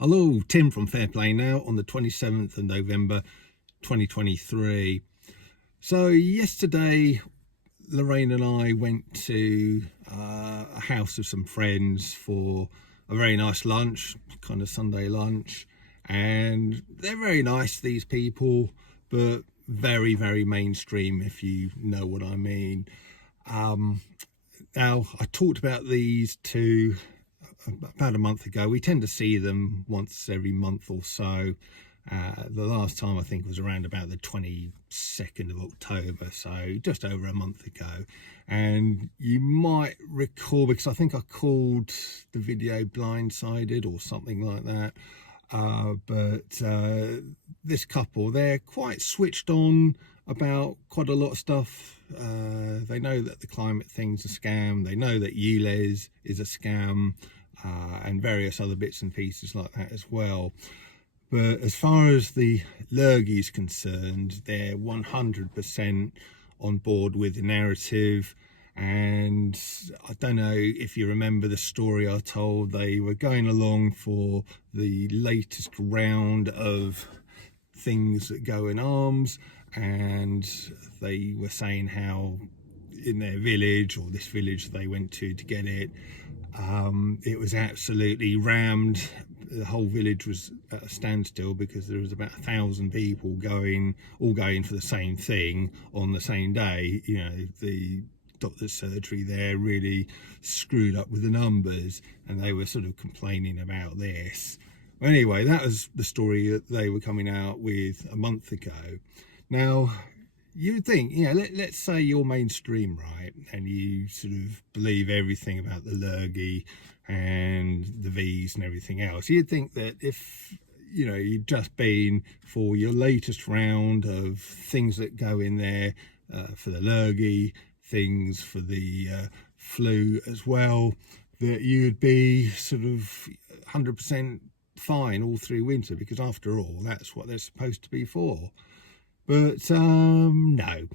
Hello, Tim from Fair Play Now on the 27th of November 2023. So yesterday, Lorraine and I went to a house of some friends for a very nice lunch, kind of Sunday lunch. And they're very nice, these people, but very, very mainstream, if you know what I mean. Now, I talked about these two about a month ago. We tend to see them once every month or so. The last time I think was around about the 22nd of October, so just over a month ago. And you might recall, because I think I called the video Blindsided or something like that. But this couple, they're quite switched on about quite a lot of stuff. They know that the climate thing's a scam. They know that ULEZ is a scam, and various other bits and pieces like that as well. But as far as the Lury is concerned, they're 100% on board with the narrative. And I don't know if you remember the story I told. They were going along for the latest round of things that go in arms, and they were saying how in their village, or this village they went to get it, it was absolutely rammed. The whole village was at a standstill because there was about 1,000 people all going for the same thing on the same day. You know, the doctor's surgery there really screwed up with the numbers, and they were sort of complaining about this. Anyway, that was the story that they were coming out with a month ago. Now, you would think, you know, let's say you're mainstream, right, and you sort of believe everything about the Lury and the V's and everything else. You'd think that if, you know, you'd just been for your latest round of things that go in there for the Lury, things for the flu as well, that you'd be sort of 100% fine all through winter, because after all, that's what they're supposed to be for. But no.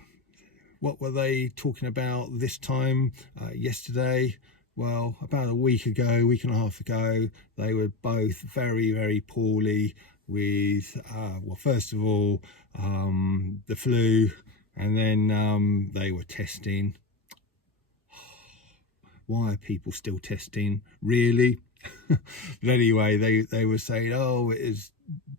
What were they talking about this time yesterday? Well, about a week and a half ago, they were both very, very poorly with, well, first of all, the flu, and then they were testing. Why are people still testing? Really? But anyway, they were saying, oh, it is,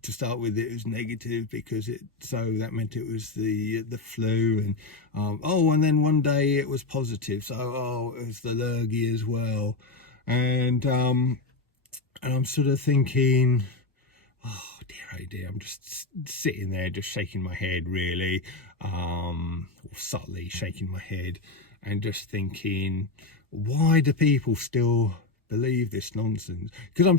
to start with, it was negative because that meant it was the flu, and and then one day it was positive, so it was the Lury as well. And I'm sort of thinking, oh dear, I'm just sitting there just shaking my head, really, or subtly shaking my head, and just thinking, why do people still believe this nonsense? Because I'm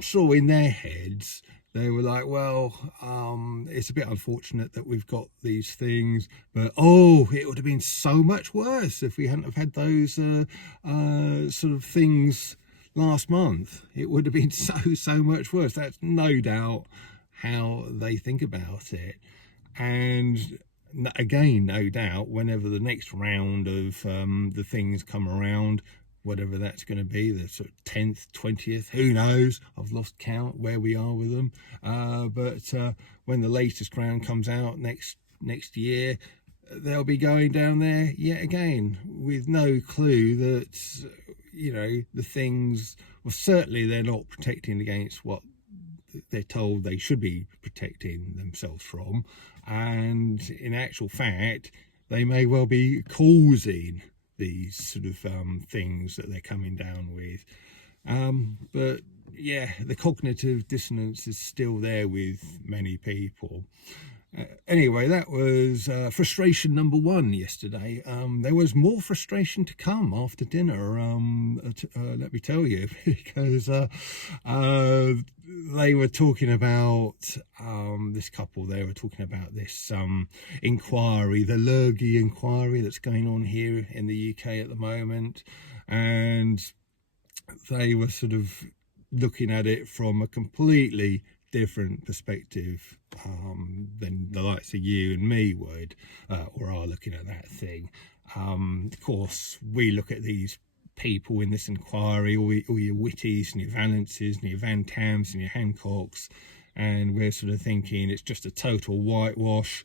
sure in their heads they were like, well, it's a bit unfortunate that we've got these things, but it would have been so much worse if we hadn't have had those sort of things last month. It would have been so much worse. That's no doubt how they think about it. And again, no doubt, whenever the next round of the things come around, whatever that's going to be, the sort of 10th, 20th, who knows, I've lost count where we are with them, but when the latest round comes out next year, they'll be going down there yet again with no clue that, you know, the things, well, certainly they're not protecting against what they're told they should be protecting themselves from, and in actual fact they may well be causing these sort of things that they're coming down with. But yeah, the cognitive dissonance is still there with many people. Anyway, that was frustration number one yesterday. There was more frustration to come after dinner, let me tell you, because they were talking about, this couple, they were talking about this inquiry, the Lury inquiry that's going on here in the UK at the moment, and they were sort of looking at it from a completely different perspective than the likes of you and me would, or are looking at that thing. Of course, we look at these people in this inquiry, all your Whitties and your Valances and your Van Tams and your Hancocks, and we're sort of thinking it's just a total whitewash.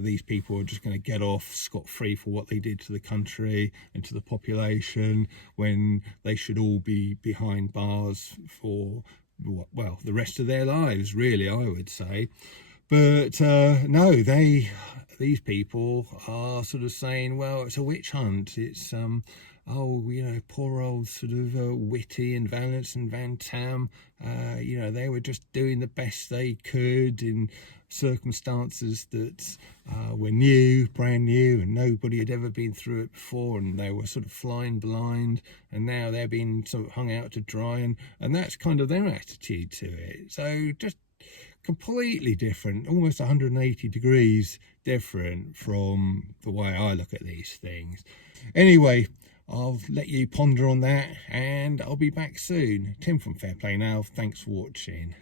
These people are just going to get off scot-free for what they did to the country and to the population, when they should all be behind bars for, well, the rest of their lives, really, I would say. But no, these people are sort of saying, well, it's a witch hunt. It's oh, you know, poor old sort of Whitty and Valance and Van Tam, you know, they were just doing the best they could in circumstances that were new, brand new, and nobody had ever been through it before, and they were sort of flying blind, and now they're being sort of hung out to dry, and that's kind of their attitude to it. So just completely different, almost 180 degrees different from the way I look at these things. Anyway, I'll let you ponder on that, and I'll be back soon. Tim from Fair Play Now. Thanks for watching.